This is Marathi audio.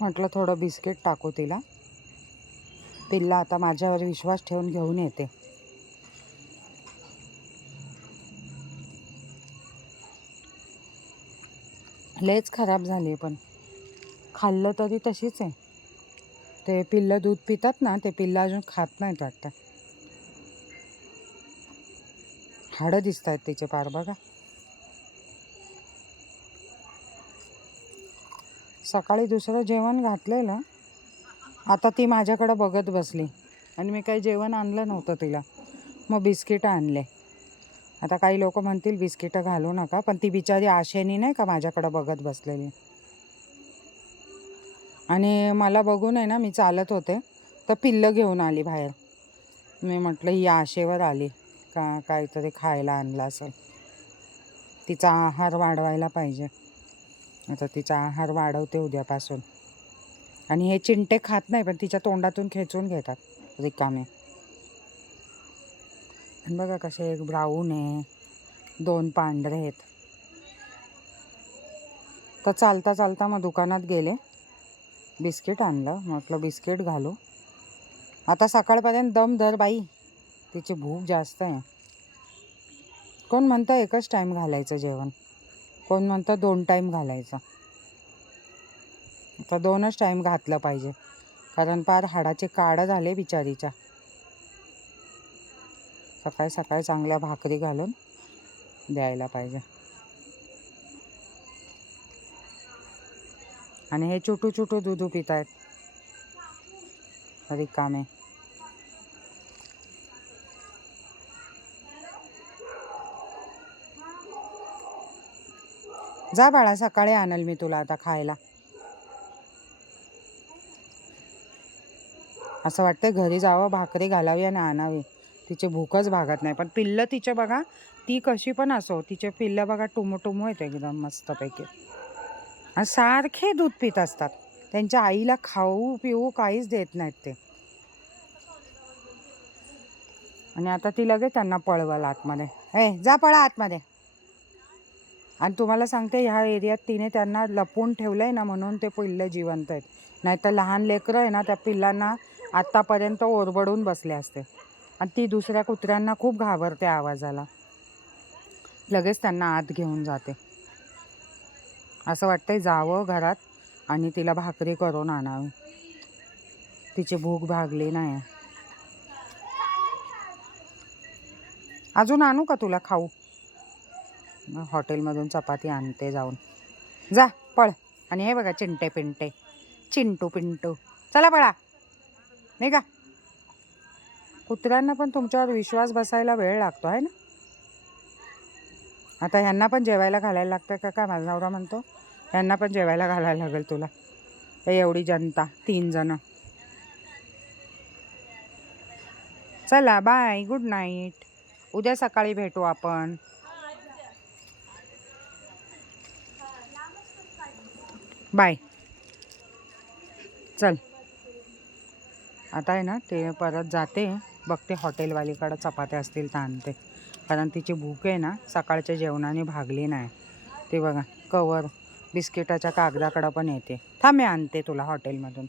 म्हटलं थोडं बिस्किट टाकू तिला. पिल्ला आता माझ्यावर विश्वास ठेवून घेऊन येते. लयच खराब झाली पण. खाल्लं तरी तशीच आहे. ते पिल्लं दूध पितात ना ते पिल्लं अजून खात नाहीत वाटतं. हाडं दिसत आहेत तिचे पार बघा. सकाळी दुसरं जेवण घातलेलं आता ती माझ्याकडं बघत बसली. आणि मी काही जेवण आणलं नव्हतं तिला. मग बिस्किटं आणले. आता काही लोक म्हणतील बिस्किटं घालू नका. पण ती बिचारी आशेनी नाही का माझ्याकडं बघत बसलेली? आणि मला बघून आहे ना मी चालत होते. तर पिल्लं घेऊन आली बाहेर. मी म्हटलं ही आशेवर आली. का काहीतरी खायला आणलं असेल? तिचा आहार वाढवायला पाहिजे. आता तिचा आहार वाढवते उद्यापासून. आणि हे चिंटे खात नाही पण तिच्या तोंडातून खेचून घेतात रिकामे. आणि बघा कसे एक ब्राऊन आहे दोन पांढरे आहेत. तर चालता चालता मग दुकानात गेले. बिस्किट आणलं म्हटलं बिस्किट घालू. आता सकाळपर्यंत दम धर बाई तिची भूक जास्त आहे. कोण म्हणतं एकच टाईम घालायचं जेवण. कोण म्हणतं दोन टाईम घालायचं. आता दोनच टाईम घातलं पाहिजे. कारण फार हाडाचे काढं झाले बिचारीच्या. सकाळी सकाळी चांगल्या भाकरी घालून द्यायला पाहिजे. आणि हे छोटू छोटू दूध पित आहेत रिकामे. जा बाळा सकाळी आणल मी तुला आता खायला. असं वाटतंय घरी जावं भाकरी घालावी आणि आणावी. तिची भूकच भागत नाही. पण पिल्लं तिचे बघा ती कशी पण असो तिचे पिल्लं बघा टुमटुमू टुमू एकदम मस्तपैकी. आणि सारखे दूध पित असतात. त्यांच्या आईला खाऊ पिऊ काहीच देत नाहीत ते. आणि आता ती लगेच त्यांना पळवाल आतमध्ये. ए जा पळा आतमध्ये. आणि तुम्हाला सांगते ह्या एरियात तिने त्यांना लपून ठेवलं आहे ना म्हणून ते पिल्लं जिवंत आहेत. नाहीतर लहान लेकरं आहे ना त्या पिल्लांना आत्तापर्यंत ओरबडून बसले असते. आणि ती दुसऱ्या कुत्र्यांना खूप घाबरते आवाजाला. लगेच त्यांना आत घेऊन जाते. असं वाटतंय जावं घरात आणि तिला भाकरी करून आणावी. तिची भूक भागली नाही अजून आणू का तुला खाऊ? हॉटेलमधून चपाती आणते जाऊन. जा पळ. आणि हे बघा चिंटे पिंटे. चिंटू पिंटू. चला पळा. नाही का? कुत्र्यांना पण तुमच्यावर विश्वास बसायला वेळ लागतो आहे ना? आता ह्यांना पण जेवायला घालायला लागतं का? काय माझा नवरा म्हणतो ह्यांना पण जेवायला घालायला लागेल तुला. हे एवढी जनता तीन जण. चला बाय गुड नाईट उद्या सकाळी भेटू आपण. बाय. चल. आता आहे ना ते परत जाते. बघते हॉटेलवालीकडं चपात्या असतील तर आणते. कारण तिची भूक आहे ना सकाळच्या जेवणाने भागली नाही. ते बघा कवर बिस्किटाच्या कागदाकडं पण येते. थांब मी आणते तुला हॉटेलमधून.